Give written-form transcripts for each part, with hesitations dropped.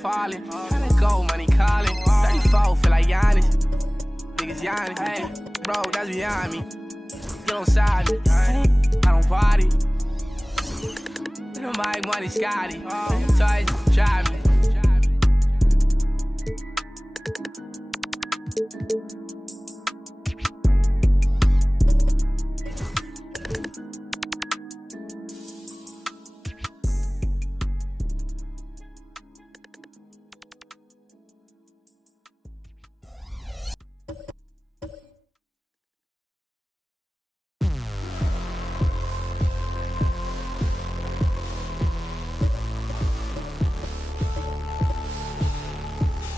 falling. Tryna go, money calling. 34, feel like Giannis. Niggas Giannis. Hey, bro, that's beyond me. Get on side me. I don't party. You know my money, Scotty. Toys, drive me.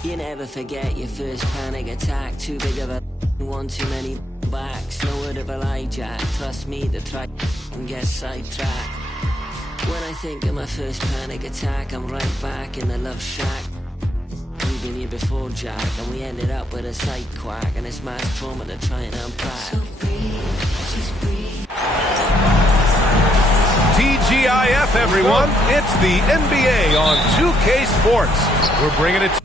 You never forget your first panic attack. Too big of a one, too many backs. No word of a lie, Jack. Trust me to try and get sidetracked. When I think of my first panic attack, I'm right back in the love shack. We've been here before, Jack, and we ended up with a side quack. And it's mass trauma to try and unpack. So breathe, just breathe. TGIF, everyone. It's the NBA on 2K Sports. We're bringing it to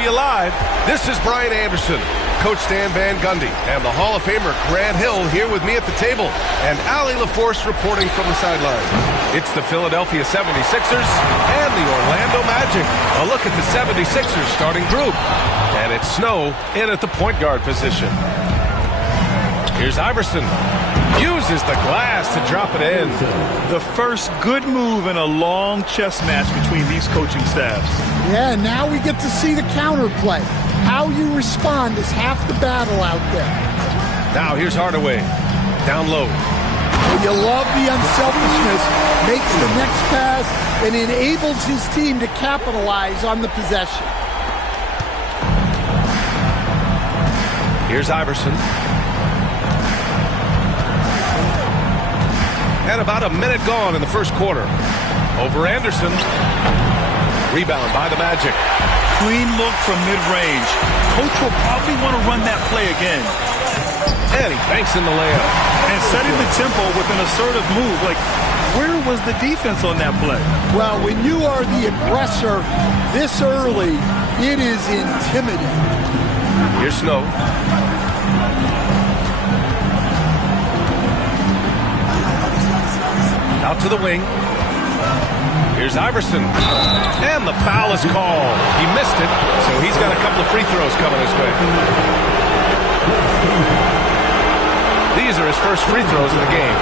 you live. This is Brian Anderson, Coach Dan Van Gundy, and the Hall of Famer Grant Hill here with me at the table, and Allie LaForce reporting from the sideline. It's the Philadelphia 76ers and the Orlando Magic. A look at the 76ers starting group. And it's Snow in at the point guard position. Here's Iverson. Uses the glass to drop it in. The first good move in a long chess match between these coaching staffs. Yeah, now we get to see the counterplay. How you respond is half the battle out there. Now here's Hardaway. Down low. Well, you love the unselfishness. Makes the next pass and enables his team to capitalize on the possession. Here's Iverson. And about a minute gone in the first quarter. Over Anderson. Rebound by the Magic. Clean look from mid-range. Coach will probably want to run that play again. And he banks in the layup. And setting the tempo with an assertive move. Like, where was the defense on that play? Well, when you are the aggressor this early, it is intimidating. Here's Snow. Out to the wing. Here's Iverson. And the foul is called. He missed it, so he's got a couple of free throws coming his way. These are his first free throws of the game.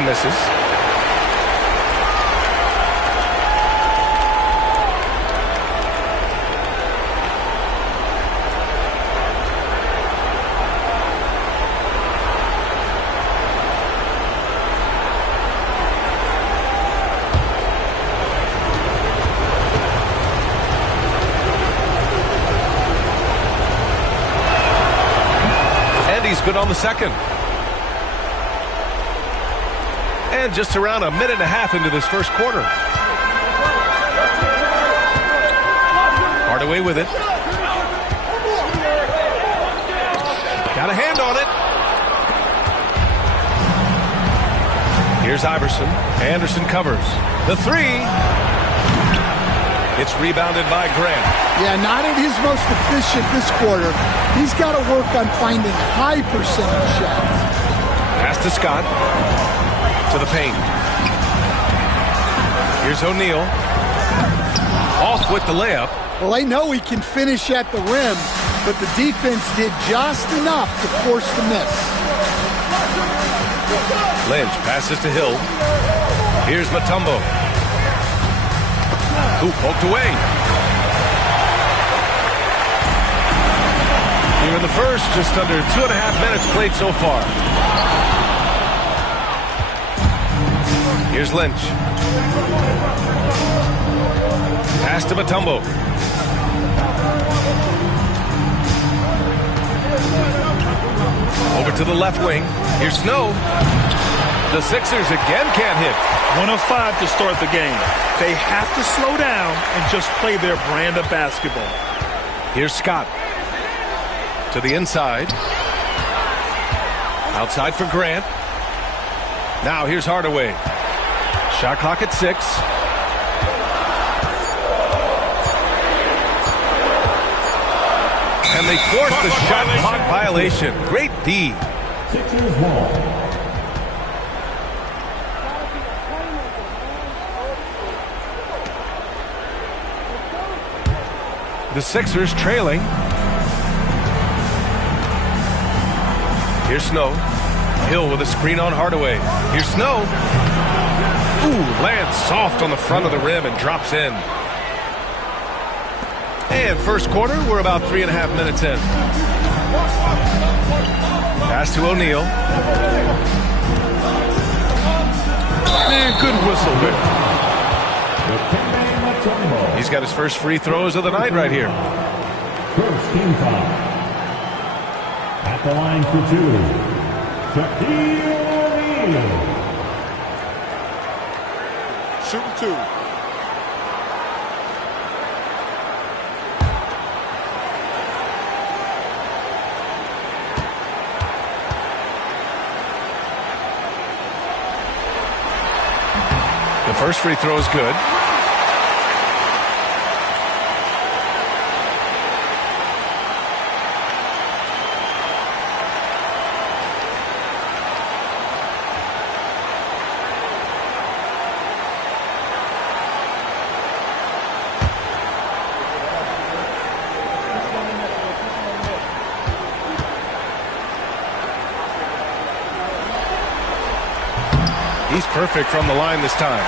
Misses. And he's good on the second. And just around a minute and a half into this first quarter. Hardaway with it. Got a hand on it. Here's Iverson. Anderson covers. The three. It's rebounded by Grant. Yeah, not at his most efficient this quarter. He's got to work on finding high percentage shots. Pass to Scott. To the paint. Here's O'Neal. Off with the layup. Well, I know he can finish at the rim, but the defense did just enough to force the miss. Lynch passes to Hill. Here's Mutombo. Who poked away. Here in the first, just under 2.5 minutes played so far. Here's Lynch. Pass to Mutombo. Over to the left wing. Here's Snow. The Sixers again can't hit. 1 of 5 to start the game. They have to slow down and just play their brand of basketball. Here's Scott. To the inside. Outside for Grant. Now here's Hardaway. Shot clock at 6. And they force the shot clock violation. Great D. Sixers ball. The Sixers trailing. Here's Snow. Hill with a screen on Hardaway. Here's Snow. Ooh, lands soft on the front of the rim and drops in. And first quarter, we're about 3.5 minutes in. Pass to O'Neal. Man, good whistle there. He's got his first free throws of the night right here. First team foul. At the line for 2. Shaquille O'Neal. Shooting 2. The first free throw is good. He's perfect from the line this time.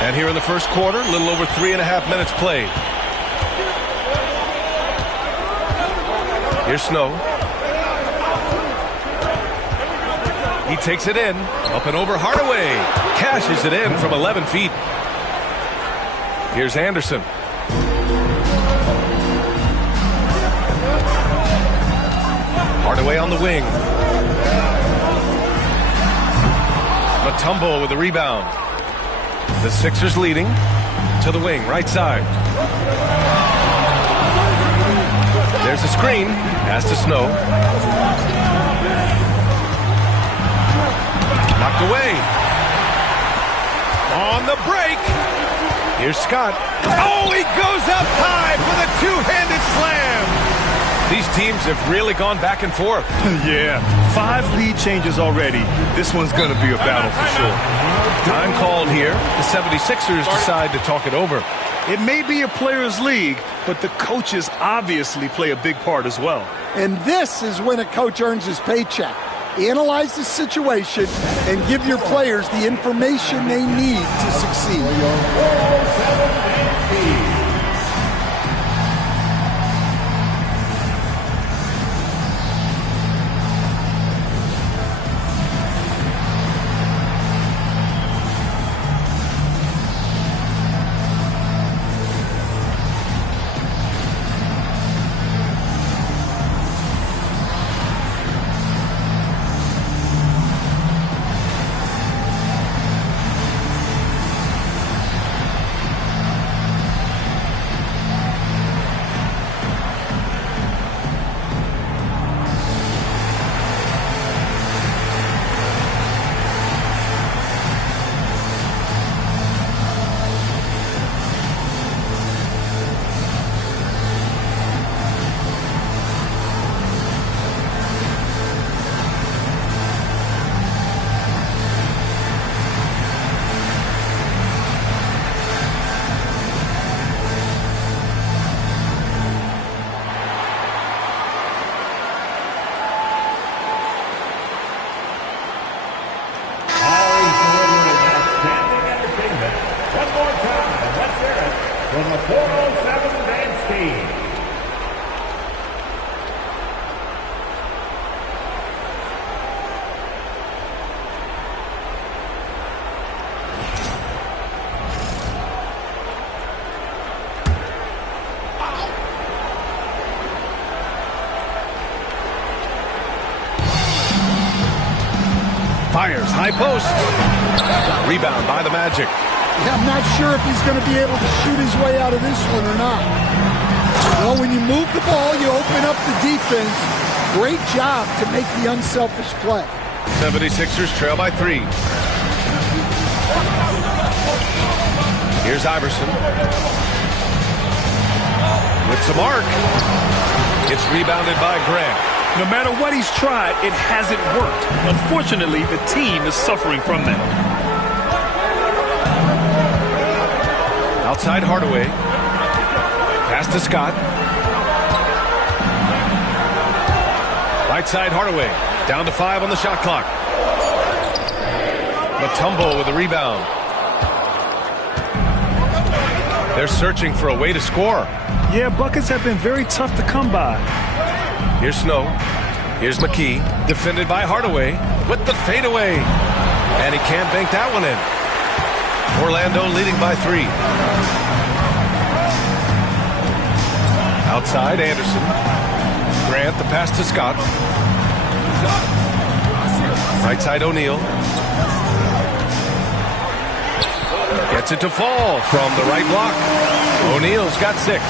And here in the first quarter, a little over 3.5 minutes played. Here's Snow. He takes it in. Up and over Hardaway. Cashes it in from 11 feet. Here's Anderson. Hardaway on the wing. Mutombo with the rebound. The Sixers leading to the wing, right side. There's a screen. Pass to Snow. Knocked away. On the break. Here's Scott. Oh, he goes up high for the two-handed slam. These teams have really gone back and forth. Yeah, 5 lead changes already. This one's going to be a battle for sure. Time called here. The 76ers decide to talk it over. It may be a players' league, but the coaches obviously play a big part as well. And this is when a coach earns his paycheck. Analyze the situation and give your players the information they need to succeed. Fires high post. Rebound by the Magic. Yeah, I'm not sure if he's going to be able to shoot his way out of this one or not. Well, when you move the ball, you open up the defense. Great job to make the unselfish play. 76ers trail by 3. Here's Iverson. With some arc. It's rebounded by Grant. No matter what he's tried, it hasn't worked. Unfortunately, the team is suffering from that. Outside Hardaway. Pass to Scott. Right side Hardaway. Down to 5 on the shot clock. Mutombo with the rebound. They're searching for a way to score. Yeah, buckets have been very tough to come by. Here's Snow. Here's McKee. Defended by Hardaway with the fadeaway. And he can't bank that one in. Orlando leading by 3. Outside Anderson. Grant, the pass to Scott. Right side O'Neal. Gets it to fall from the right block. O'Neal's got 6.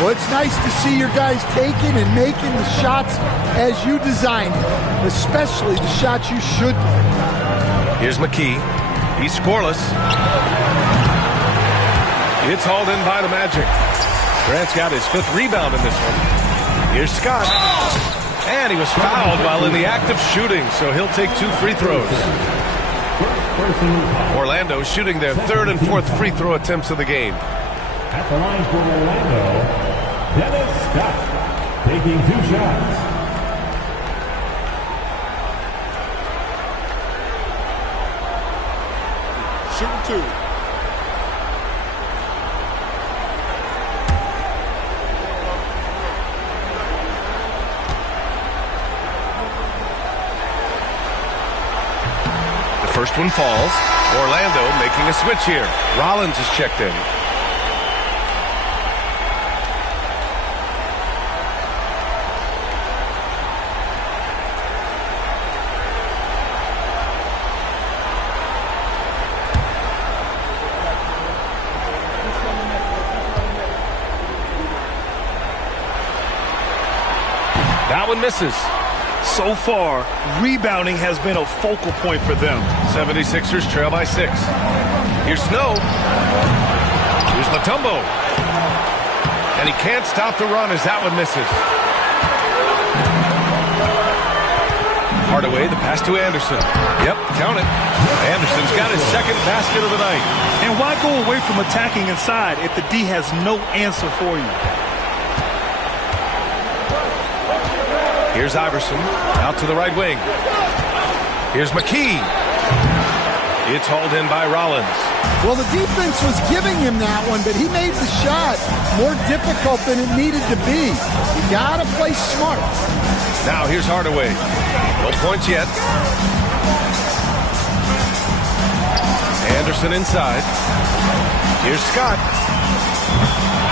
Well, it's nice to see your guys taking and making the shots as you designed it, especially the shots you should make. Here's McKee. He's scoreless. It's hauled in by the Magic. Grant's got his 5th rebound in this one. Here's Scott. And he was fouled while in the act of shooting, so he'll take 2 free throws. Orlando shooting their 3rd and 4th free throw attempts of the game. At the line for Orlando, Dennis Scott, taking 2 shots. Shooting 2. The first one falls. Orlando making a switch here. Rollins is checked in. That one misses. So far, rebounding has been a focal point for them. 76ers trail by 6. Here's Snow. Here's Mutombo. And he can't stop the run as that one misses. Hardaway, the pass to Anderson. Yep, count it. Anderson's got his 2nd basket of the night. And why go away from attacking inside if the D has no answer for you? Here's Iverson, out to the right wing. Here's McKee. It's hauled in by Rollins. Well, the defense was giving him that one, but he made the shot more difficult than it needed to be. You gotta play smart. Now here's Hardaway. No points yet. Anderson inside. Here's Scott.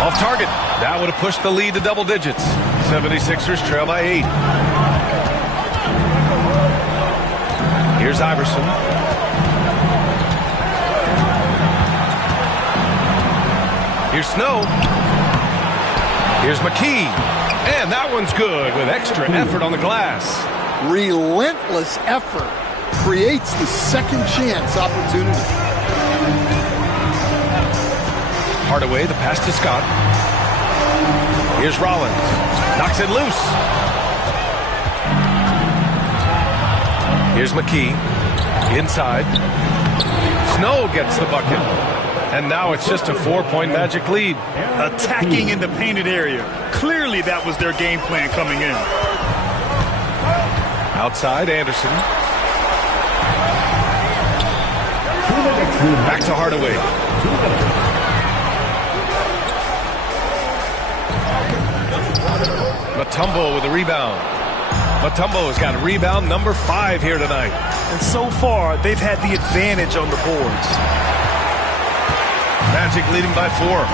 Off target. That would have pushed the lead to double digits. 76ers trail by 8. Here's Iverson. Here's Snow. Here's McKee. And that one's good with extra effort on the glass. Relentless effort creates the second chance opportunity. Hardaway, the pass to Scott. Here's Rollins. Knocks it loose. Here's McKee. Inside. Snow gets the bucket. And now it's just a 4-point Magic lead. Attacking in the painted area. Clearly that was their game plan coming in. Outside, Anderson. Back to Hardaway. Mutombo with a rebound. Mutombo's got a rebound number 5 here tonight. And so far, they've had the advantage on the boards. Magic leading by 4.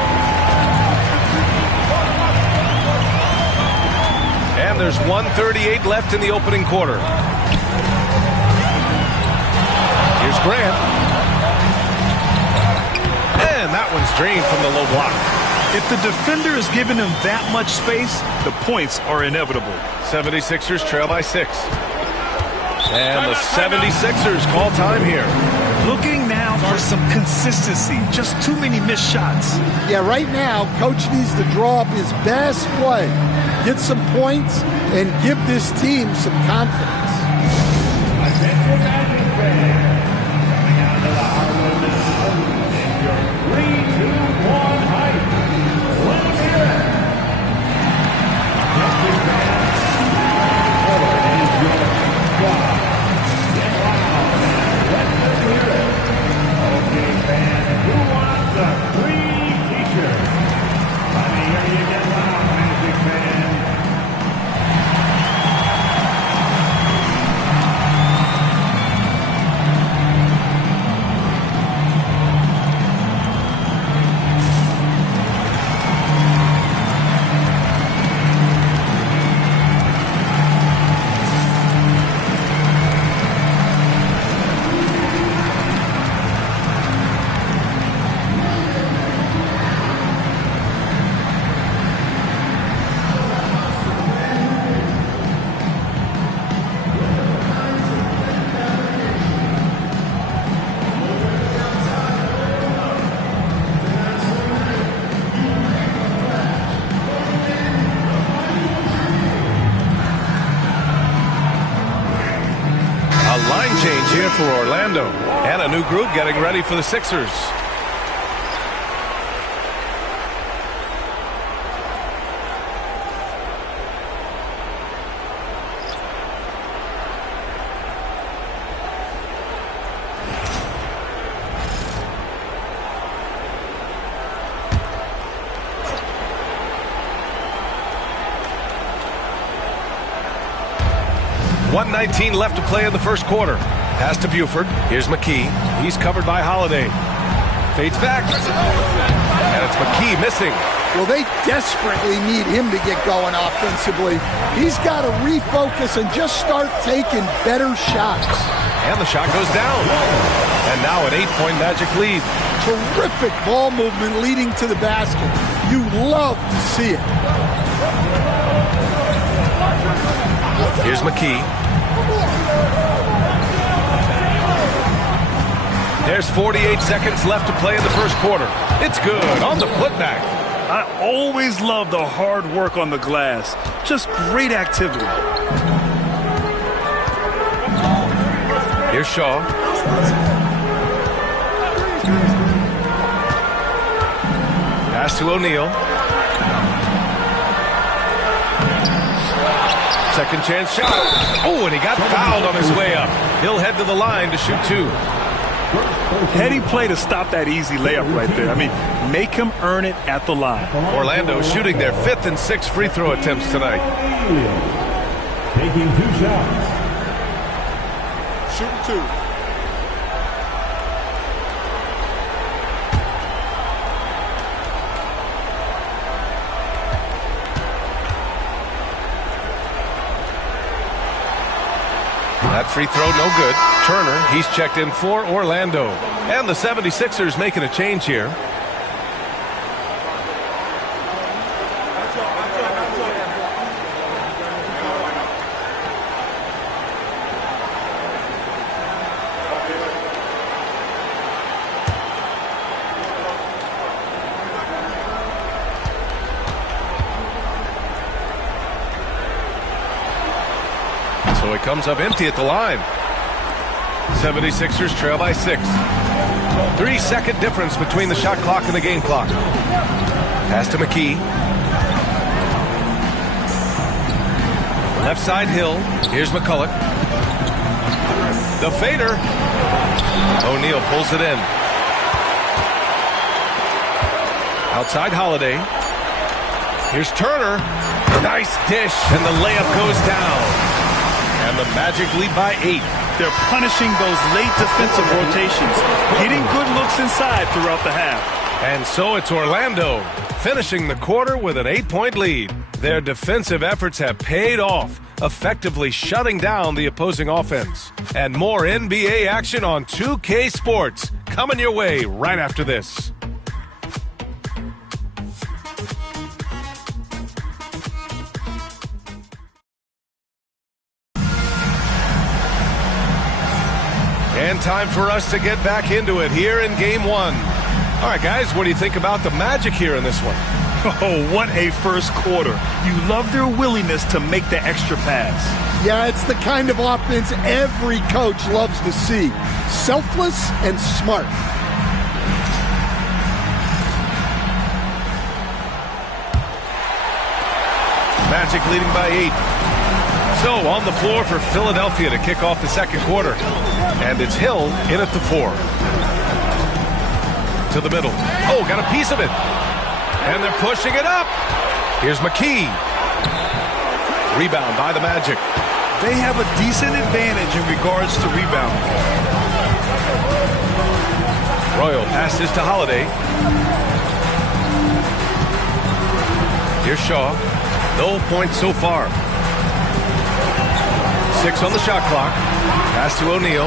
And there's 1:38 left in the opening quarter. Grant. And that one's drained from the low block. If the defender is giving him that much space, the points are inevitable. 76ers trail by 6. And the 76ers call time here. Looking now for some consistency. Just too many missed shots. Yeah, right now, Coach needs to draw up his best play, get some points, and give this team some confidence. Attention Magic fans. Coming out of the R1G30 in your 3-2-1 height. Let's hear it. Magic fans. Forward is your squad. Get loud and let them hear it. Okay, fans, who wants a free t-shirt? Let me hear you get loud, Magic fans. A line change here for Orlando. And a new group getting ready for the Sixers. .119 left to play in the first quarter. Pass to Buford. Here's McKee. He's covered by Holiday. Fades back. And it's McKee missing. Well, they desperately need him to get going offensively. He's got to refocus and just start taking better shots. And the shot goes down. And now an 8-point Magic lead. Terrific ball movement leading to the basket. You love to see it. Here's McKee. There's 48 seconds left to play in the first quarter. It's good on the putback. I always love the hard work on the glass. Just great activity. Here's Shaw. Pass to O'Neal. Second chance shot. Oh, and he got fouled on his way up. He'll head to the line to shoot 2. Heady play to stop that easy layup right there. I mean, make him earn it at the line. Orlando shooting their 5th and 6th free throw attempts tonight. Taking 2 shots. Shooting 2. That free throw, no good. Turner, he's checked in for Orlando. And the 76ers making a change here. So he comes up empty at the line. 76ers trail by 6. 3-second difference between the shot clock and the game clock. Pass to McKee. Left side Hill. Here's McCulloch. The fader. O'Neal pulls it in. Outside Holiday. Here's Turner. Nice dish, and the layup goes down. And the Magic lead by 8. They're punishing those late defensive rotations, getting good looks inside throughout the half. And so it's Orlando finishing the quarter with an 8-point lead. Their defensive efforts have paid off. effectively shutting down the opposing offense. And more NBA action on 2K Sports coming your way right after this. And time for us to get back into it here in Game 1. All right, guys, what do you think about the Magic here in this one? Oh, what a first quarter. You love their willingness to make the extra pass. Yeah, it's the kind of offense every coach loves to see. Selfless and smart. Magic leading by 8. So on the floor for Philadelphia to kick off the second quarter. And it's Hill in at the 4. To the middle. Oh, got a piece of it. And they're pushing it up. Here's McKee. Rebound by the Magic. They have a decent advantage in regards to rebounding. Royal passes to Holiday. Here's Shaw. No points so far. 6 on the shot clock. Pass to O'Neal.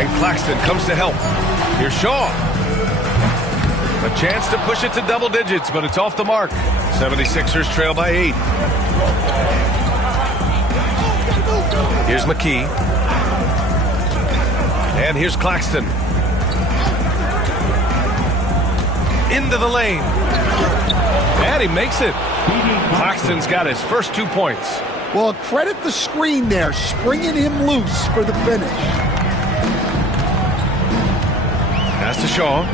And Claxton comes to help. Here's Shaw. A chance to push it to double digits, but it's off the mark. 76ers trail by 8. Here's McKee. And here's Claxton. Into the lane. And he makes it. Claxton's got his first 2 points. Well, credit the screen there, springing him loose for the finish. Pass to Shaw.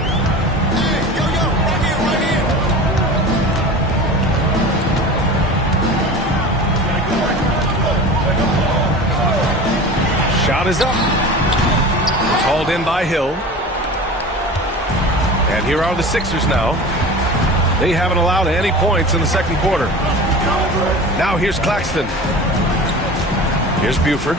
Shot is up. Hauled in by Hill. And here are the Sixers now. They haven't allowed any points in the second quarter. Now here's Claxton. Here's Buford.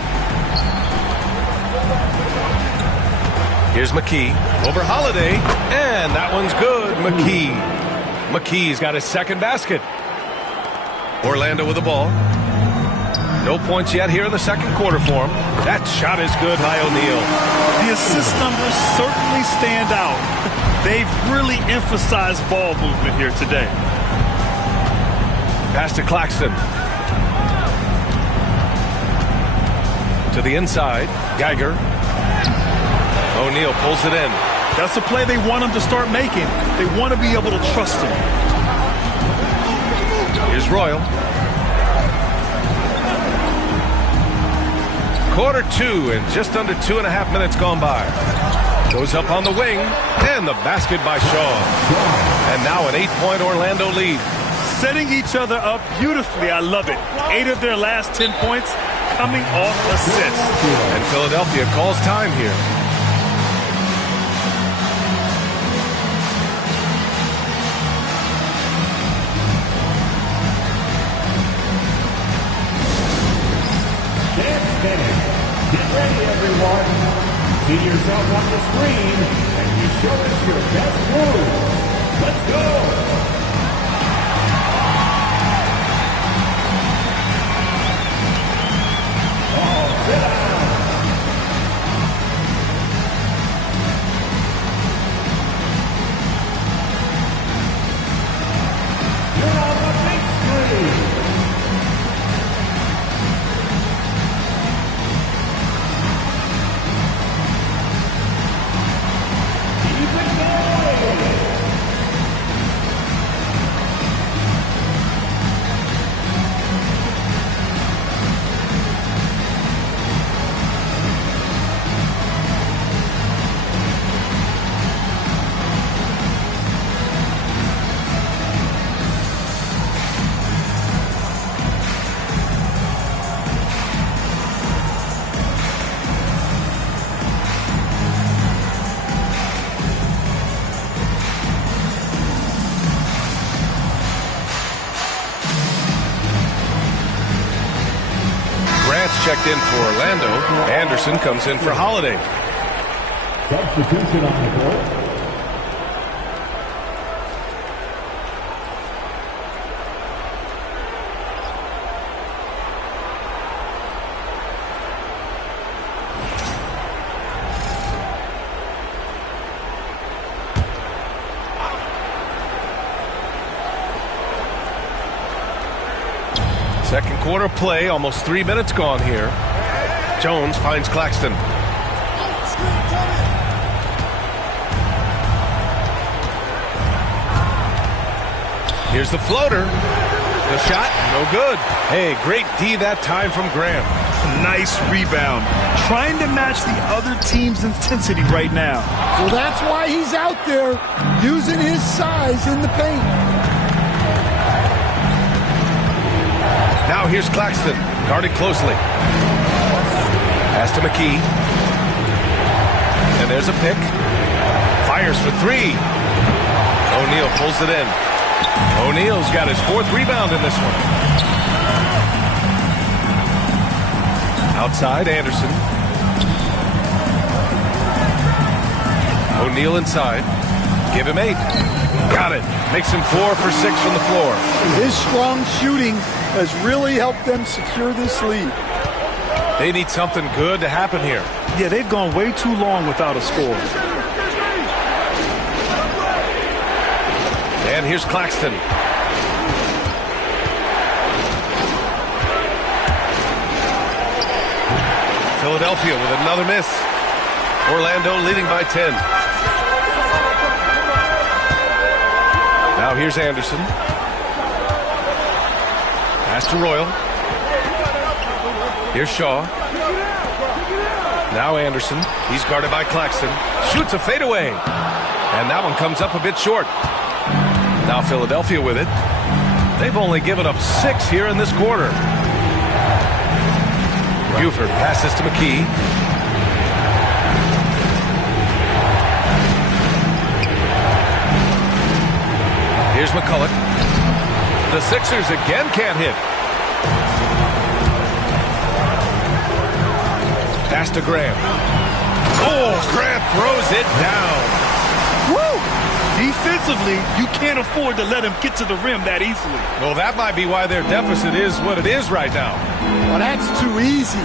Here's McKee. Over Holiday. And that one's good. McKee. McKee's got his second basket. Orlando with the ball. No points yet here in the second quarter for him. That shot is good by O'Neal. The assist numbers certainly stand out. They've really emphasized ball movement here today. Pass to Claxton. To the inside. Geiger. O'Neal pulls it in. That's the play they want him to start making. They want to be able to trust him. Here's Royal. Quarter 2 and just under 2.5 minutes gone by. Goes up on the wing, and the basket by Shaw. And now an 8-point Orlando lead. Setting each other up beautifully. I love it. 8 of their last 10 points coming off assists. And Philadelphia calls time here. Get ready, everyone. See yourself on the screen, and you show us your best moves. Let's go. Oh, sit down. You're on the big screen. Checked in for Orlando. Anderson comes in for Holiday. Substitution on the board. Second quarter play, almost 3 minutes gone here. Jones finds Claxton. Here's the floater. The shot, no good. Hey, great D that time from Graham. Nice rebound. Trying to match the other team's intensity right now. So that's why he's out there using his size in the paint. Now here's Claxton, guarded closely. Pass to McKee. And there's a pick. Fires for three. O'Neal pulls it in. O'Neal's got his 4th rebound in this one. Outside, Anderson. O'Neal inside. Give him 8. Got it. Makes him 4 for 6 from the floor. His strong shooting has really helped them secure this lead. They need something good to happen here. Yeah, they've gone way too long without a score. And here's Claxton. Philadelphia with another miss. Orlando leading by 10. Now here's Anderson. Pass to Royal. Here's Shaw. Now Anderson. He's guarded by Claxton. Shoots a fadeaway. And that one comes up a bit short. Now Philadelphia with it. They've only given up 6 here in this quarter. Buford passes to McKee. Here's McCulloch. The Sixers again can't hit. Pass to Graham. Oh, Graham throws it down. Woo! Defensively, you can't afford to let him get to the rim that easily. Well, that might be why their deficit is what it is right now. Well, that's too easy.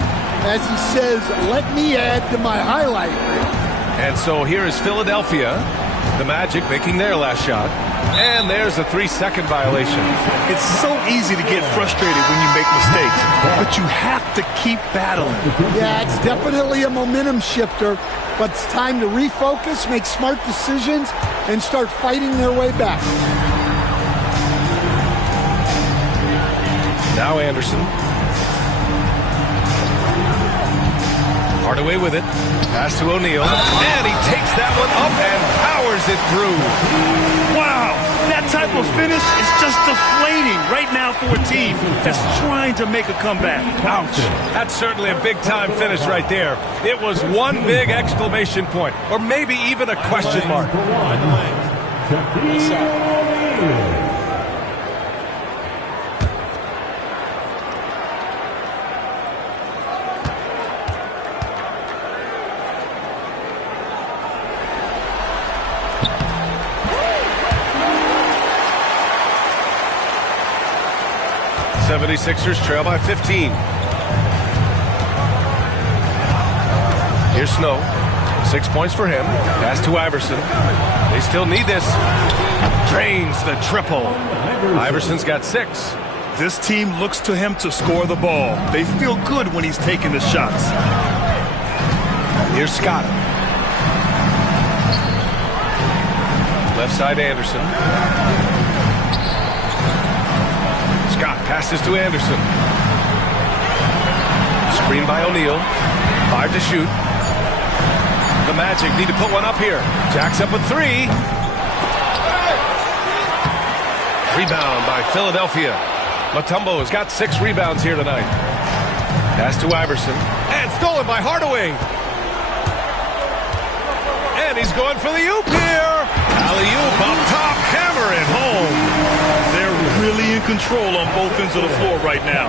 As he says, let me add to my highlight reel. And so here is Philadelphia, the Magic making their last shot. And there's a 3-second violation. It's so easy to get frustrated when you make mistakes, but you have to keep battling. Yeah, it's definitely a momentum shifter, but it's time to refocus, make smart decisions, and start fighting their way back. Now Anderson. Hardaway with it. Pass to O'Neal. And he takes that one up and powers it through. Wow, that type of finish is just deflating right now for a team that's trying to make a comeback. Ouch. That's certainly a big-time finish right there. It was one big exclamation point, or maybe even a question mark. O'Neal. 76ers trail by 15. Here's Snow. 6 points for him. Pass to Iverson. They still need this. Drains the triple. Iverson's got 6. This team looks to him to score the ball. They feel good when he's taking the shots. Here's Scott. Left side Anderson. Scott passes to Anderson. Screen by O'Neal. 5 to shoot. The Magic need to put one up here. Jack's up with 3. Rebound by Philadelphia. Mutombo has got 6 rebounds here tonight. Pass to Iverson. And stolen by Hardaway. And he's going for the oop here. Alley-oop up top. Hammer it home. They're really in control on both ends of the floor right now,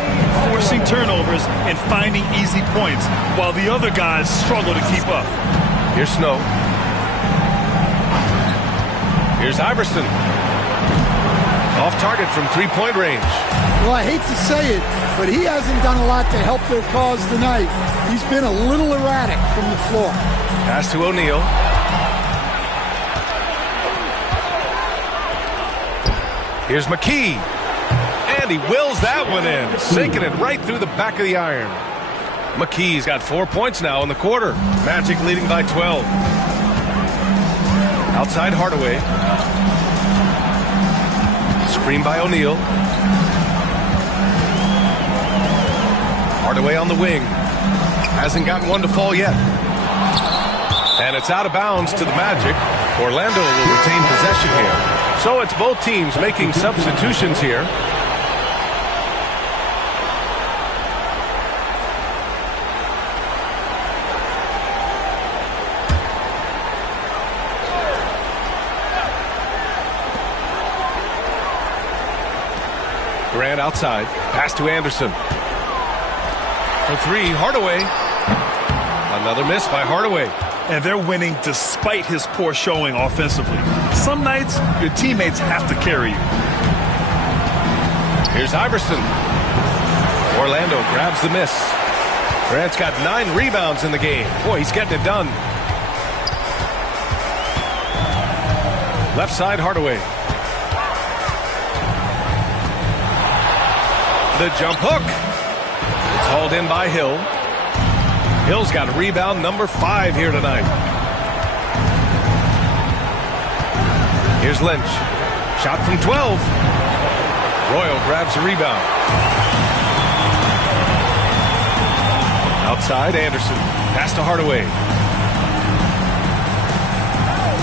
forcing turnovers and finding easy points while the other guys struggle to keep up. Here's Snow. Here's Iverson. Off target from 3-point range. Well, I hate to say it, but he hasn't done a lot to help their cause tonight. He's been a little erratic from the floor. Pass to O'Neal. Here's McKee. And he wills that one in, sinking it right through the back of the iron. McKee's got 4 points now in the quarter. Magic leading by 12. Outside Hardaway. Screen by O'Neal. Hardaway on the wing. Hasn't gotten one to fall yet. And it's out of bounds to the Magic. Orlando will retain possession here. So it's both teams making substitutions here. Grant outside. Pass to Anderson. For three, Hardaway. Another miss by Hardaway. And they're winning despite his poor showing offensively. Some nights, your teammates have to carry you. Here's Iverson. Orlando grabs the miss. Grant's got 9 rebounds in the game. Boy, he's getting it done. Left side, Hardaway. The jump hook. It's hauled in by Hill. Hill's got rebound number 5 here tonight. Here's Lynch. Shot from 12. Royal grabs the rebound. Outside, Anderson. Pass to Hardaway.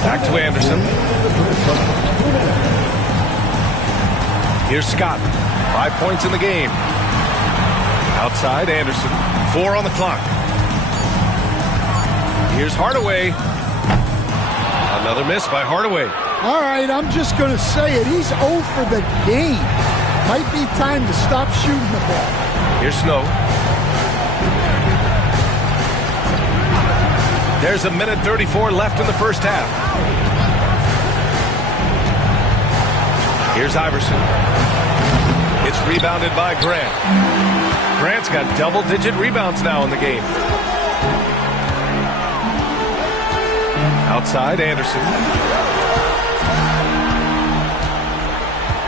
Back to Anderson. Here's Scott. 5 points in the game. Outside, Anderson. 4 on the clock. Here's Hardaway. Another miss by Hardaway. All right, I'm just going to say it. He's 0 for the game. Might be time to stop shooting the ball. Here's Snow. There's a minute 34 left in the first half. Here's Iverson. It's rebounded by Grant. Grant's got double-digit rebounds now in the game. Outside, Anderson.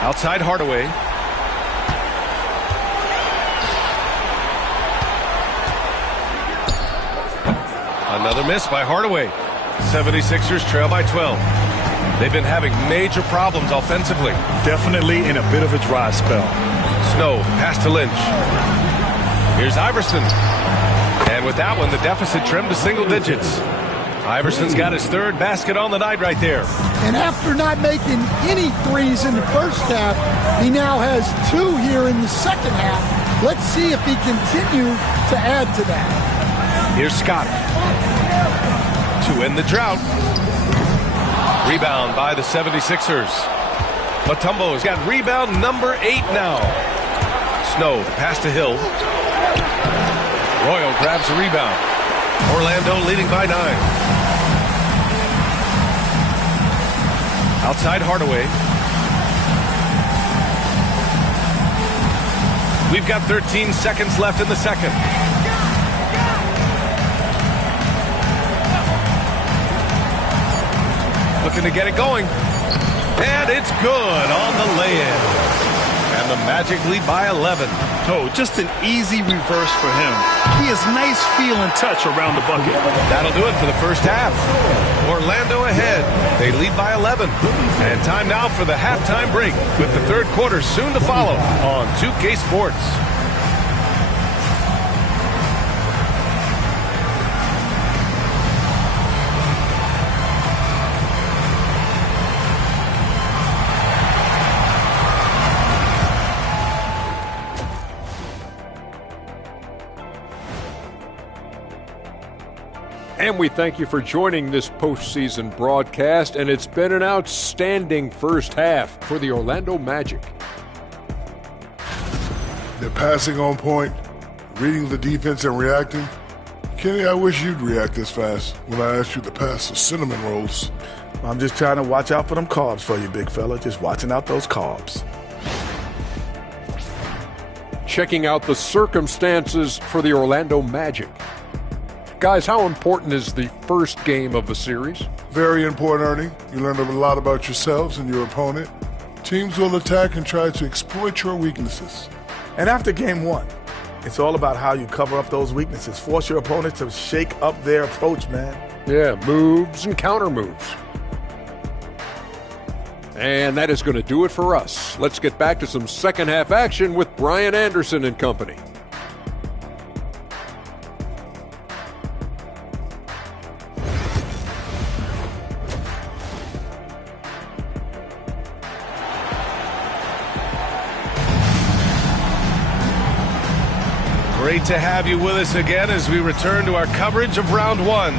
Outside, Hardaway. Another miss by Hardaway. 76ers trail by 12. They've been having major problems offensively. Definitely in a bit of a dry spell. Snow, pass to Lynch. Here's Iverson. And with that one, the deficit trimmed to single digits. Iverson's got his 3rd basket on the night right there. And after not making any threes in the first half, he now has 2 here in the second half. Let's see if he continues to add to that. Here's Scott. To end the drought. Rebound by the 76ers. Mutombo's got rebound number 8 now. Snow, the pass to Hill. Royal grabs the rebound. Orlando leading by 9. Outside Hardaway. We've got 13 seconds left in the second. Looking to get it going. And it's good on the lay-in. And the Magic lead by 11. Oh, just an easy reverse for him. He has nice feel and touch around the bucket. That'll do it for the first half. Orlando ahead. They lead by 11. And time now for the halftime break, with the third quarter soon to follow on 2K Sports. And we thank you for joining this postseason broadcast, and it's been an outstanding first half for the Orlando Magic. They're passing on point, reading the defense and reacting. Kenny, I wish you'd react this fast when I asked you to pass the cinnamon rolls. I'm just trying to watch out for them carbs for you, big fella. Just watching out those carbs. Checking out the circumstances for the Orlando Magic. Guys, how important is the first game of the series? Very important, Ernie. You learned a lot about yourselves and your opponent. Teams will attack and try to exploit your weaknesses. And after game one, it's all about how you cover up those weaknesses. Force your opponent to shake up their approach, man. Yeah, moves and counter moves. And that is going to do it for us. Let's get back to some second half action with Brian Anderson and company. Great to have you with us again as we return to our coverage of round one.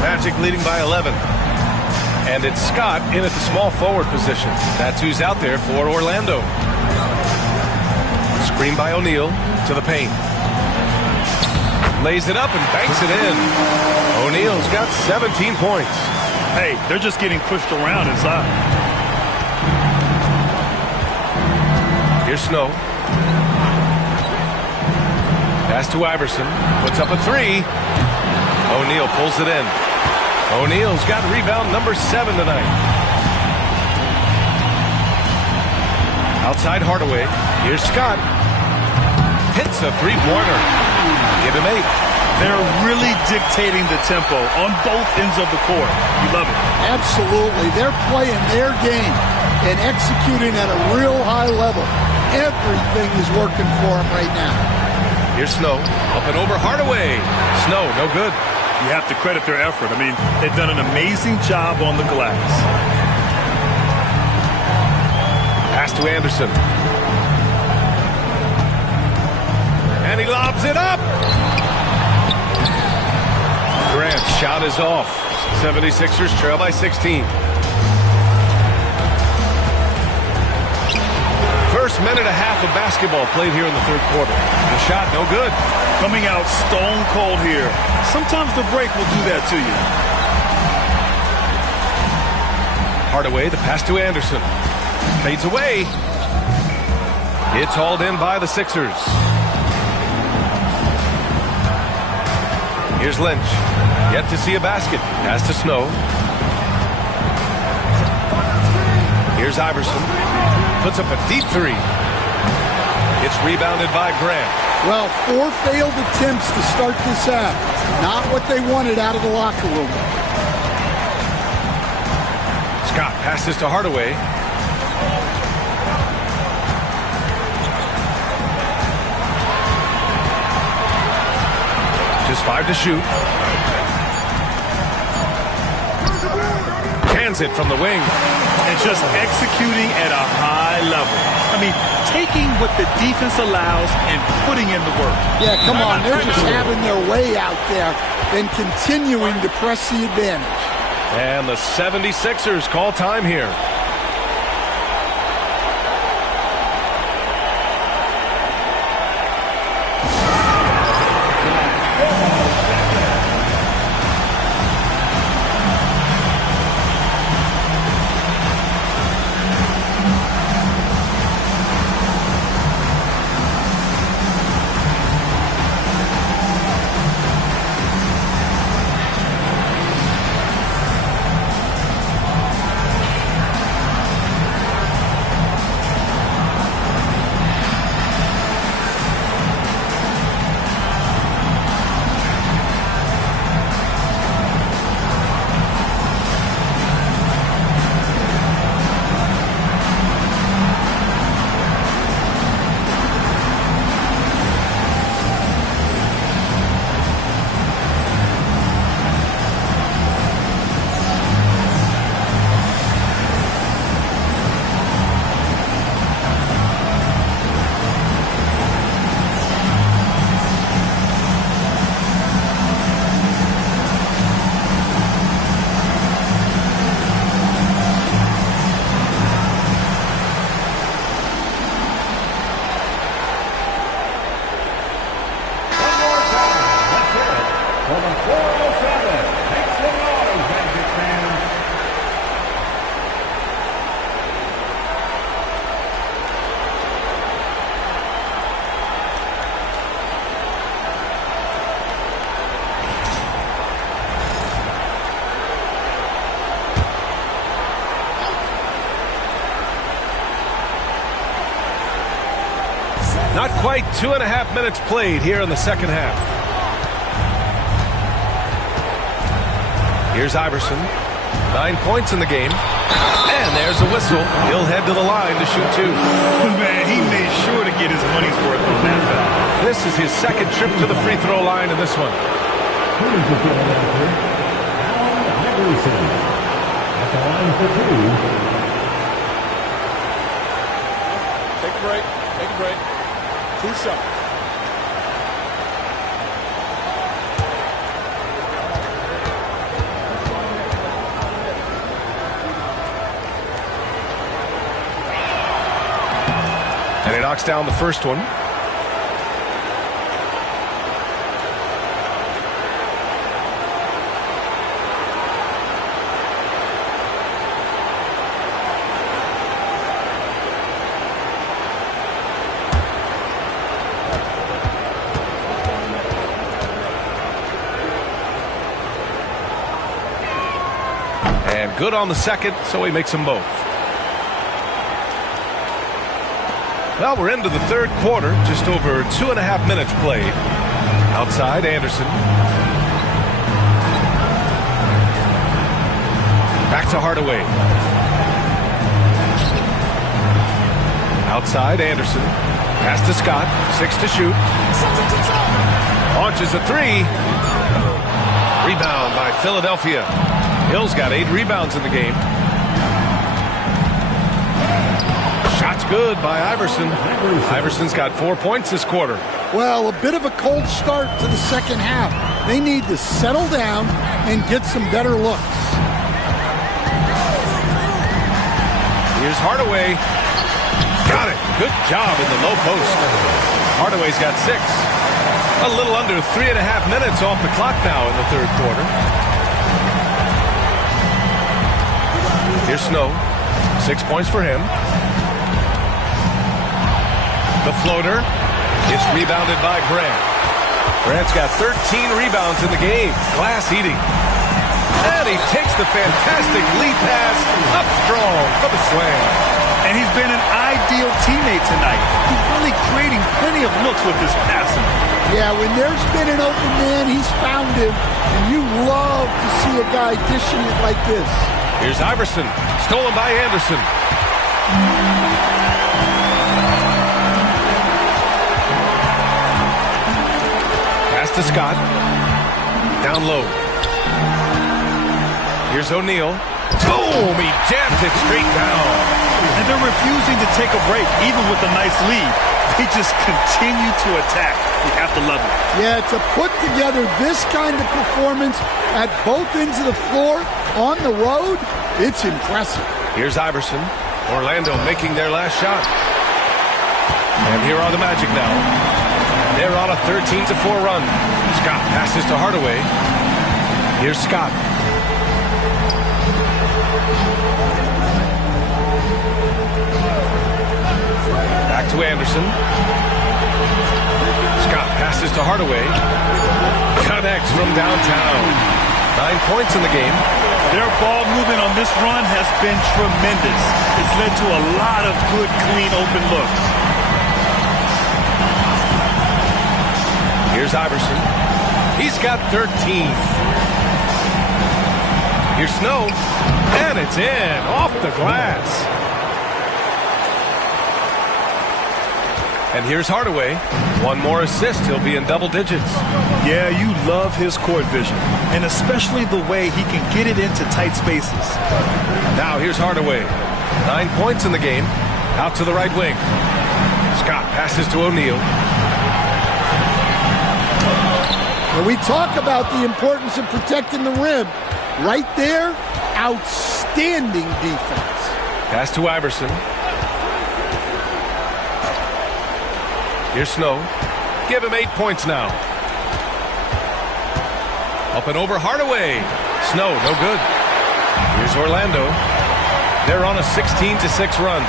Magic leading by 11. And it's Scott in at the small forward position. That's who's out there for Orlando. Screen by O'Neal to the paint. Lays it up and banks it in. O'Neal's got 17 points. Hey, they're just getting pushed around inside. Here's Snow. Pass to Iverson. Puts up a three. O'Neal pulls it in. O'Neal's got rebound number 7 tonight. Outside Hardaway. Here's Scott. Hits a three-pointer. Give him 8. They're really dictating the tempo on both ends of the court. You love it. Absolutely. They're playing their game and executing at a real high level. Everything is working for them right now. Here's Snow. Up and over Hardaway. Snow, no good. You have to credit their effort. I mean, they've done an amazing job on the glass. Pass to Anderson. And he lobs it up. Grant's shot is off. 76ers trail by 16. First minute and a half of basketball played here in the third quarter. The shot no good. Coming out stone cold here. Sometimes the break will do that to you. Hardaway, the pass to Anderson. Fades away. It's hauled in by the Sixers. Here's Lynch. Yet to see a basket. Pass to Snow. Here's Iverson. Puts up a deep three. It's rebounded by Grant. Well, 4 failed attempts to start this out. Not what they wanted out of the locker room. Scott passes to Hardaway. Just 5 to shoot. Hands it from the wing. And just executing at a high level. I mean, taking what the defense allows and putting in the work. Yeah, come on. They're just having their way out there and continuing to press the advantage. And the 76ers call time here. Not quite 2.5 minutes played here in the second half. Here's Iverson. 9 points in the game. And there's a whistle. He'll head to the line to shoot 2. Man, he made sure to get his money's worth on that foul. This is his second trip to the free throw line in this one. Here's the Philadelphia, Iverson at the line for 2. Take a break. Take a break. 2 shots. And he knocks down the first one. And good on the second, so he makes them both. Well, we're into the third quarter, just over 2.5 minutes played. Outside, Anderson. Back to Hardaway. Outside, Anderson. Pass to Scott. 6 to shoot. Launches a 3. Rebound by Philadelphia. Hill's got 8 rebounds in the game. Shot's good by Iverson. Iverson's got 4 points this quarter. Well, a bit of a cold start to the second half. They need to settle down and get some better looks. Here's Hardaway. Got it. Good job in the low post. Hardaway's got 6. A little under 3.5 minutes off the clock now in the third quarter. Here's Snow. 6 points for him. The floater is rebounded by Grant. Grant's got 13 rebounds in the game. Glass eating. And he takes the fantastic lead pass up strong for the slam. And he's been an ideal teammate tonight. He's really creating plenty of looks with his passing. Yeah, when there's been an open man, he's found him. And you love to see a guy dishing it like this. Here's Iverson. Stolen by Anderson. Pass to Scott. Down low. Here's O'Neal. Boom! He jams it straight down. And they're refusing to take a break, even with a nice lead. They just continue to attack. You have to love it. Yeah, to put together this kind of performance at both ends of the floor on the road, it's impressive. Here's Iverson. Orlando making their last shot. And here are the Magic now. They're on a 13-4 run. Scott passes to Hardaway. Here's Scott. Back to Anderson. Scott passes to Hardaway. Connects from downtown. 9 points in the game. Their ball movement on this run has been tremendous. It's led to a lot of good, clean, open looks. Here's Iverson. He's got 13. Here's Snow. And it's in. Off the glass. And here's Hardaway. 1 more assist. He'll be in double digits. Yeah, you love his court vision. And especially the way he can get it into tight spaces. Now here's Hardaway. 9 points in the game. Out to the right wing. Scott passes to O'Neal. When we talk about the importance of protecting the rim, right there, outstanding defense. Pass to Iverson. Here's Snow. Give him 8 points now. Up and over Hardaway. Snow, no good. Here's Orlando. They're on a 16-6 run.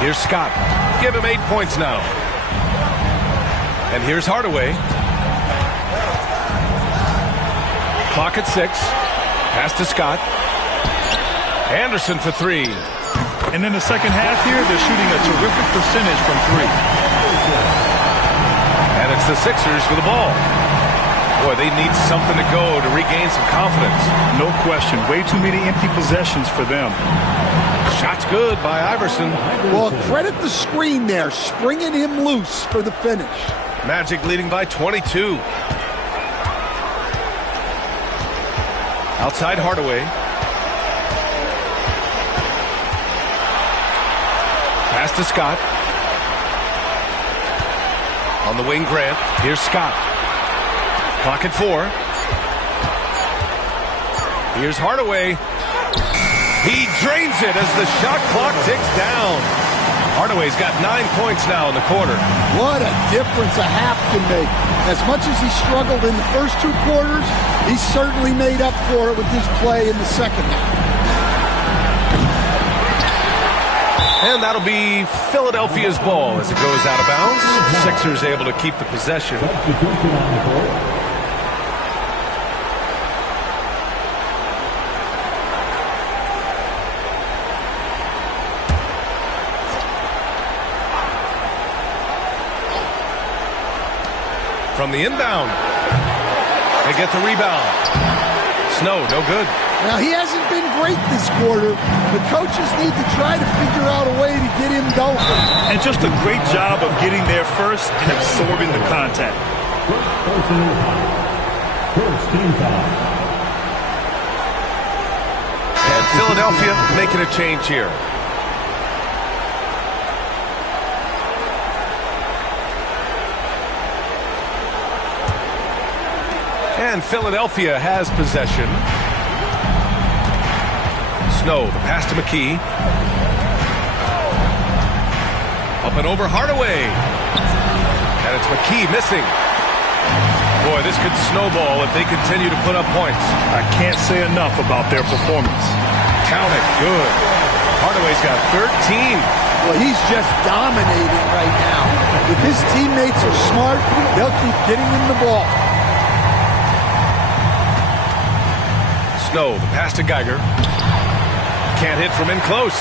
Here's Scott. Give him 8 points now. And here's Hardaway. Clock at 6. Pass to Scott. Anderson for 3. And in the second half here, they're shooting a terrific percentage from three. And it's the Sixers for the ball. Boy, they need something to go to regain some confidence. No question. Way too many empty possessions for them. Shot's good by Iverson. Well, credit the screen there, springing him loose for the finish. Magic leading by 22. Outside Hardaway. Pass to Scott. On the wing, Grant. Here's Scott. Clock at 4. Here's Hardaway. He drains it as the shot clock ticks down. Hardaway's got 9 points now in the quarter. What a difference a half can make. As much as he struggled in the first 2 quarters, he certainly made up for it with his play in the second half. And that'll be Philadelphia's ball as it goes out of bounds. Sixers able to keep the possession. From the inbound, they get the rebound. Snow, no good. Now, he hasn't been great this quarter. The coaches need to try to figure out a way to get him going. And just a great job of getting there first and absorbing the contact. First team foul. And Philadelphia making a change here. And Philadelphia has possession. Snow, the pass to McKee. Up and over Hardaway. And it's McKee missing. Boy, this could snowball if they continue to put up points. I can't say enough about their performance. Count it, good. Hardaway's got 13. Well, he's just dominating right now. If his teammates are smart, they'll keep getting him the ball. Snow, the pass to Geiger. Can't hit from in close.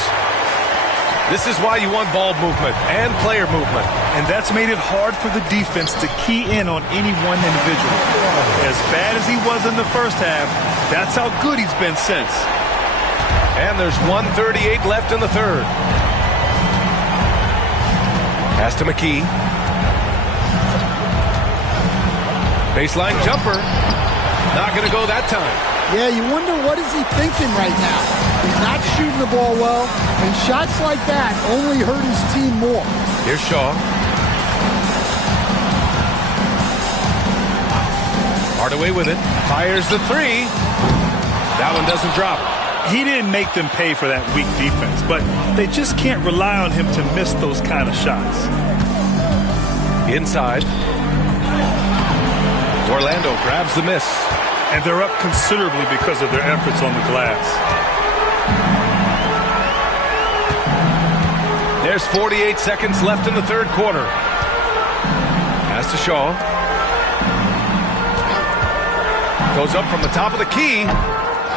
This is why you want ball movement and player movement. And that's made it hard for the defense to key in on any one individual. As bad as he was in the first half, that's how good he's been since. And there's 1:38 left in the third. Pass to McKee. Baseline jumper. Not going to go that time. Yeah, you wonder what is he thinking right now. He's not shooting the ball well, and shots like that only hurt his team more. Here's Shaw. Hardaway with it. Fires the 3. That one doesn't drop. He didn't make them pay for that weak defense, but they just can't rely on him to miss those kind of shots. Inside. Orlando grabs the miss. And they're up considerably because of their efforts on the glass. There's 48 seconds left in the third quarter. Pass to Shaw. Goes up from the top of the key.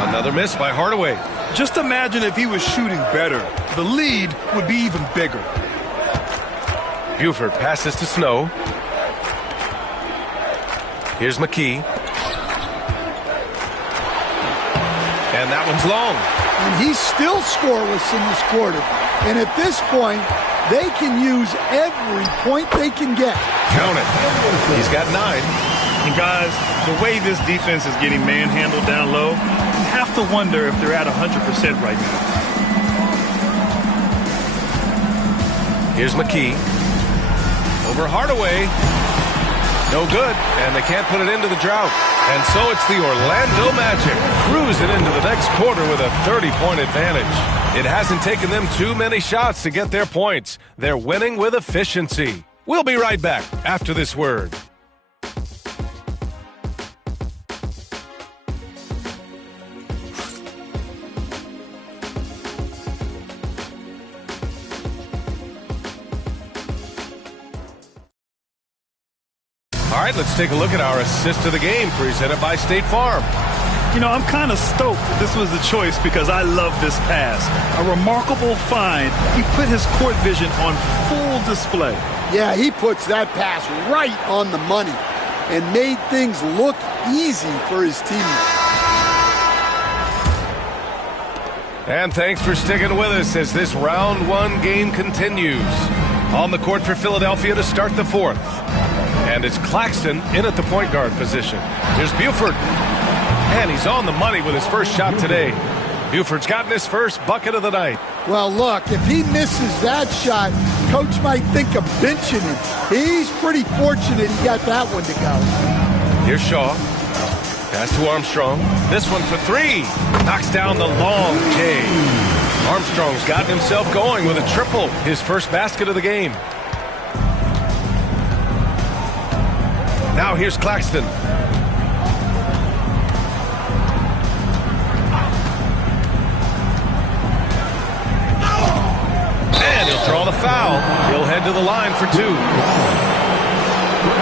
Another miss by Hardaway. Just imagine if he was shooting better. The lead would be even bigger. Buford passes to Snow. Here's McKee. And that one's long. And he's still scoreless in this quarter. And at this point, they can use every point they can get. Count it. He's got 9. And guys, the way this defense is getting manhandled down low, you have to wonder if they're at 100% right now. Here's McKee. Over Hardaway. No good, and they can't put it into the drought. And so it's the Orlando Magic cruising into the next quarter with a 30-point advantage. It hasn't taken them too many shots to get their points. They're winning with efficiency. We'll be right back after this word. All right, let's take a look at our assist of the game presented by State Farm. You know, I'm kind of stoked this was the choice because I love this pass. A remarkable find. He put his court vision on full display. Yeah, he puts that pass right on the money and made things look easy for his teammates. And thanks for sticking with us as this round one game continues. On the court for Philadelphia to start the fourth. And it's Claxton in at the point guard position. Here's Buford. And he's on the money with his first shot today. Buford's gotten his first bucket of the night. Well, look, if he misses that shot, coach might think of benching him. He's pretty fortunate he got that one to go. Here's Shaw. Pass to Armstrong. This one for three. Knocks down the long K. Armstrong's gotten himself going with a triple. His first basket of the game. Now here's Claxton. And he'll draw the foul. He'll head to the line for two.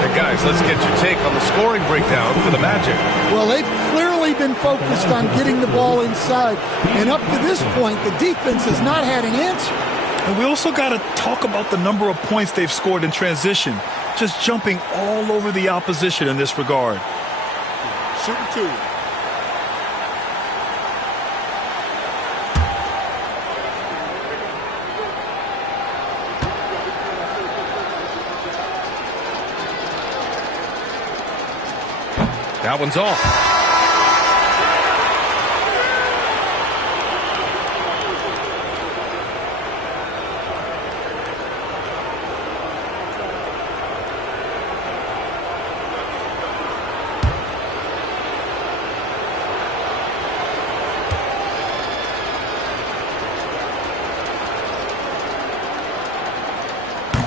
And guys, let's get your take on the scoring breakdown for the Magic. Well, they've clearly been focused on getting the ball inside. And up to this point, the defense has not had an answer. And we also got to talk about the number of points they've scored in transition. Just jumping all over the opposition in this regard. Shooting two. That one's off.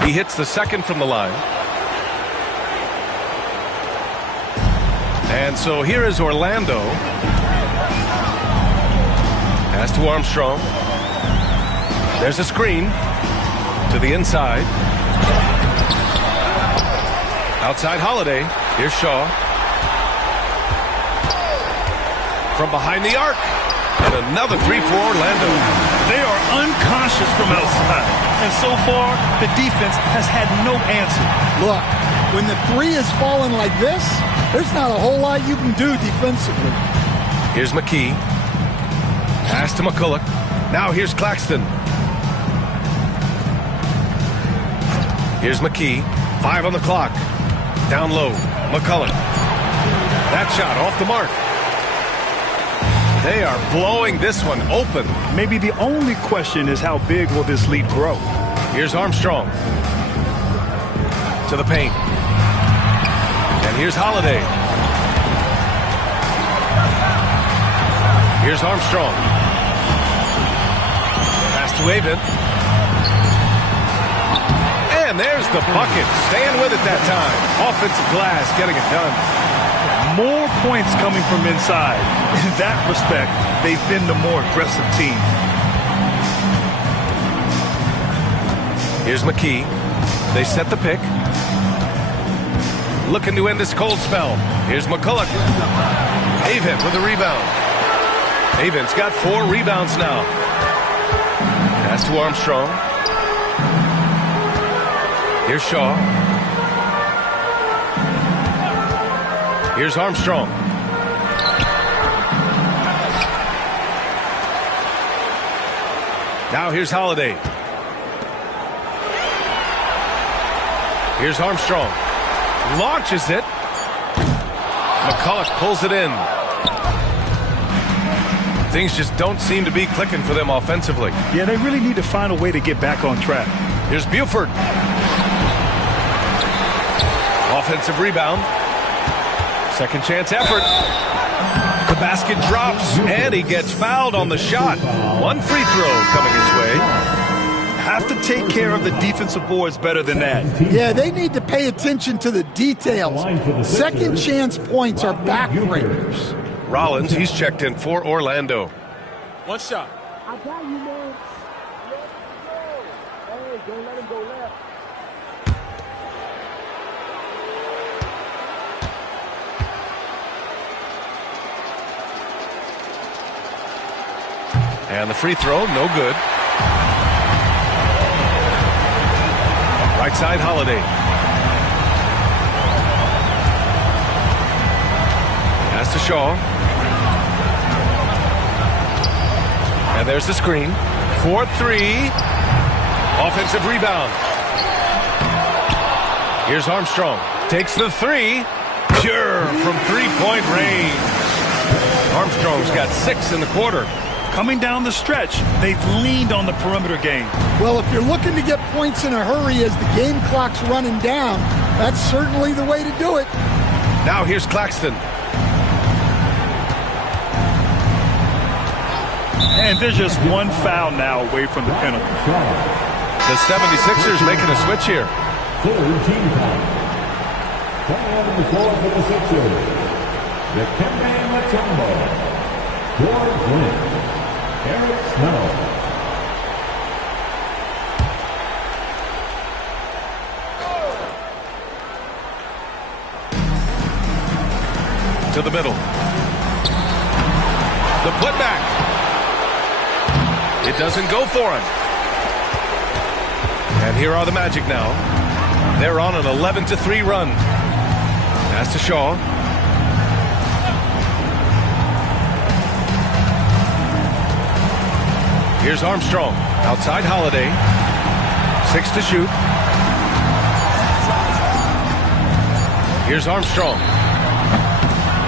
He hits the second from the line. And so here is Orlando. Pass to Armstrong. There's a screen to the inside. Outside Holiday. Here's Shaw. From behind the arc. And another three for Orlando. They are unconscious from outside. And so far, the defense has had no answer. Look, when the three is falling like this, there's not a whole lot you can do defensively. Here's McKee. Pass to McCulloch. Now here's Claxton. Here's McKee. 5 on the clock. Down low. McCulloch. That shot off the mark. They are blowing this one open. Maybe the only question is how big will this lead grow? Here's Armstrong. To the paint. And here's Holiday. Here's Armstrong. Pass to Avent. And there's the bucket. Staying with it that time. Offensive glass getting it done. More points coming from inside. In that respect, they've been the more aggressive team. Here's McKee. They set the pick. Looking to end this cold spell. Here's McCulloch. Avent with a rebound. Avent's got 4 rebounds now. Pass to Armstrong. Here's Shaw. Here's Armstrong. Now here's Holiday. Here's Armstrong. Launches it. McCulloch pulls it in. Things just don't seem to be clicking for them offensively. Yeah, they really need to find a way to get back on track. Here's Buford. Offensive rebound. Second chance effort. The basket drops, and he gets fouled on the shot. 1 free throw coming his way. Have to take care of the defensive boards better than that. Yeah, they need to pay attention to the details. Second chance points are backbreakers. Rollins, he's checked in for Orlando. One shot. I got you, man. Hey, don't let him go left. And the free throw, no good. Right side, Holiday. Pass to Shaw. And there's the screen. 4-3. Offensive rebound. Here's Armstrong. Takes the three. Pure from three-point range. Armstrong's got 6 in the quarter. Coming down the stretch, they've leaned on the perimeter game. Well, if you're looking to get points in a hurry as the game clock's running down, that's certainly the way to do it. Now here's Claxton. And there's just one foul now away from the penalty. The 76ers making a switch here. Third team foul. Coming out of the floor for the Sixers, the Kemba Mutombo, George Lynch, Eric Snow. To the middle. The putback. It doesn't go for him. And here are the Magic now. They're on an 11-3 run. Pass to Shaw. Here's Armstrong. Outside Holiday. 6 to shoot. Here's Armstrong.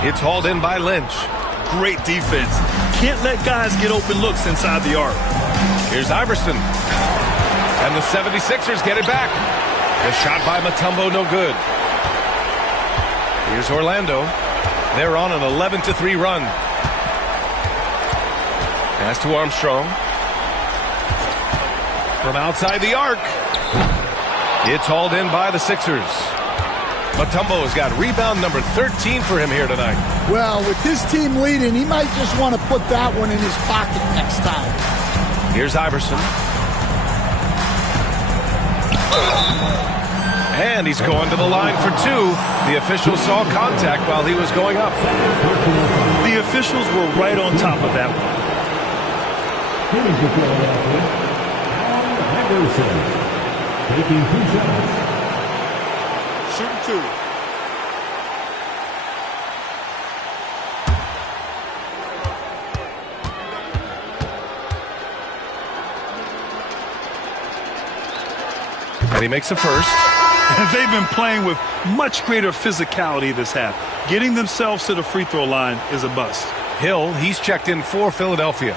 It's hauled in by Lynch. Great defense. Can't let guys get open looks inside the arc. Here's Iverson. And the 76ers get it back. The shot by Mutombo, no good. Here's Orlando. They're on an 11-3 run. Pass to Armstrong. From outside the arc. It's hauled in by the Sixers. Mutombo's got rebound number 13 for him here tonight. Well, with his team leading, he might just want to put that one in his pocket next time. Here's Iverson. And he's going to the line for 2. The officials saw contact while he was going up. The officials were right on top of that one. Here's the Philadelphia, Allen Iverson, taking 2 shots. Shooting 2. And he makes the first. They've been playing with much greater physicality this half. Getting themselves to the free throw line is a bust. Hill, he's checked in for Philadelphia.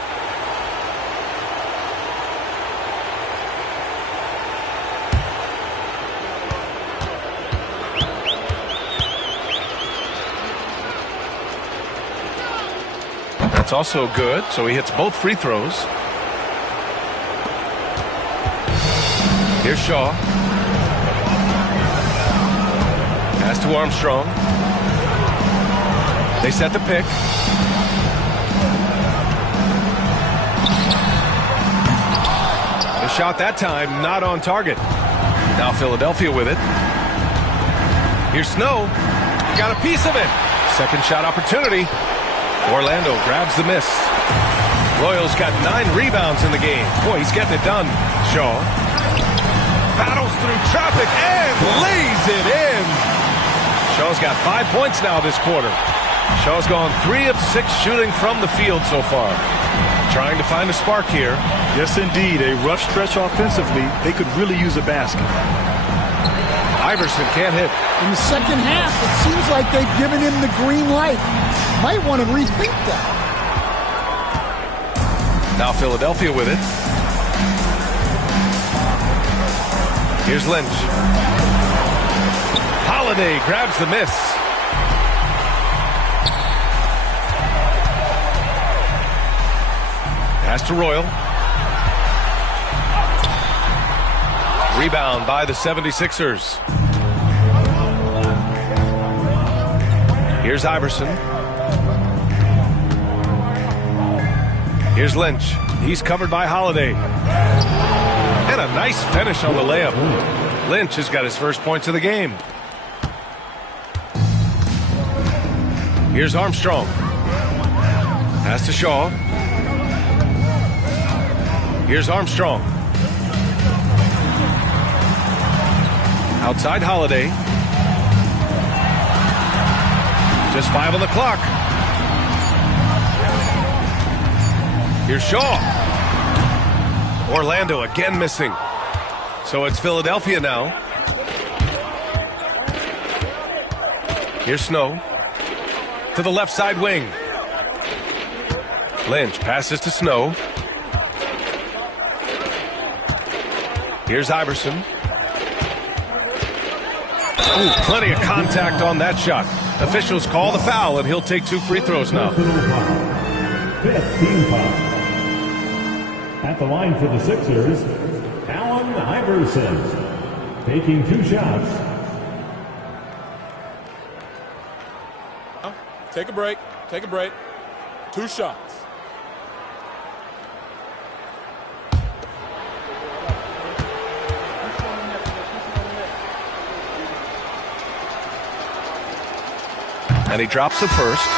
That's also good, so he hits both free throws. Here's Shaw. Pass to Armstrong. They set the pick. The shot that time not on target. Now Philadelphia with it. Here's Snow. Got a piece of it. Second shot opportunity. Orlando grabs the miss. Royals got 9 rebounds in the game. Boy, he's getting it done. Shaw battles through traffic and lays it in. Shaw's got 5 points now this quarter. Shaw's gone 3 of 6 shooting from the field so far. Trying to find a spark here. Yes, indeed. A rough stretch offensively. They could really use a basket. Iverson can't hit. In the second half, it seems like they've given him the green light. Might want to rethink that. Now Philadelphia with it. Here's Lynch. Holiday grabs the miss. Pass to Royal. Rebound by the 76ers. Here's Iverson. Here's Lynch. He's covered by Holiday. And a nice finish on the layup. Lynch has got his first points of the game. Here's Armstrong. Pass to Shaw. Here's Armstrong. Outside Holiday. Just 5 on the clock. Here's Shaw. Orlando again missing. So it's Philadelphia now. Here's Snow. To the left side wing. Lynch passes to Snow. Here's Iverson. Ooh, plenty of contact on that shot. Officials call the foul, and he'll take 2 free throws now. 5th team foul. At the line for the Sixers, Allen Iverson, taking 2 shots. Take a break. Take a break. 2 shots. And he drops the first.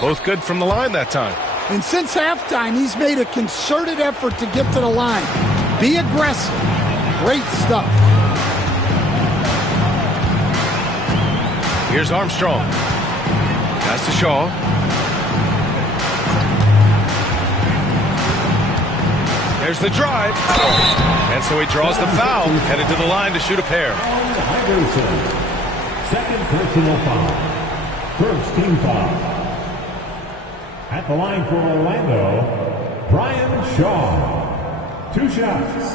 Both good from the line that time. And since halftime, he's made a concerted effort to get to the line. Be aggressive. Great stuff. Here's Armstrong. Pass to Shaw. There's the drive. And so he draws the foul, headed to the line to shoot a pair. Iverson, 2nd personal foul. 1st team foul. At the line for Orlando, Brian Shaw. 2 shots.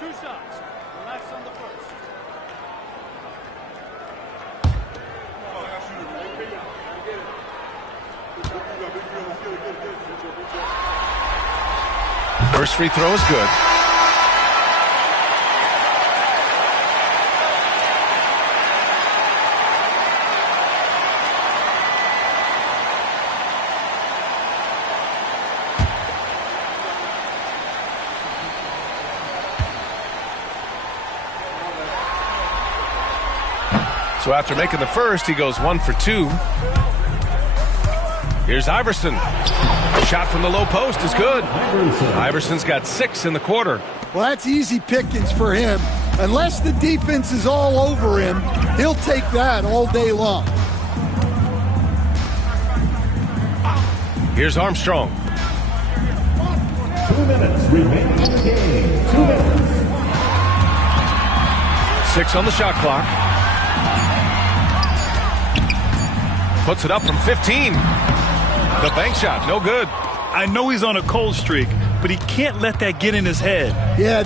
2 shots. Relax on the first. First free throw is good. So after making the first, he goes 1 for 2. Here's Iverson. A shot from the low post is good. Iverson's got 6 in the quarter. Well, that's easy pickings for him. Unless the defense is all over him, he'll take that all day long. Here's Armstrong. 2 minutes remaining in the game. 2 minutes. 6 on the shot clock. Puts it up from 15. The bank shot, no good. I know he's on a cold streak, but he can't let that get in his head. Yeah.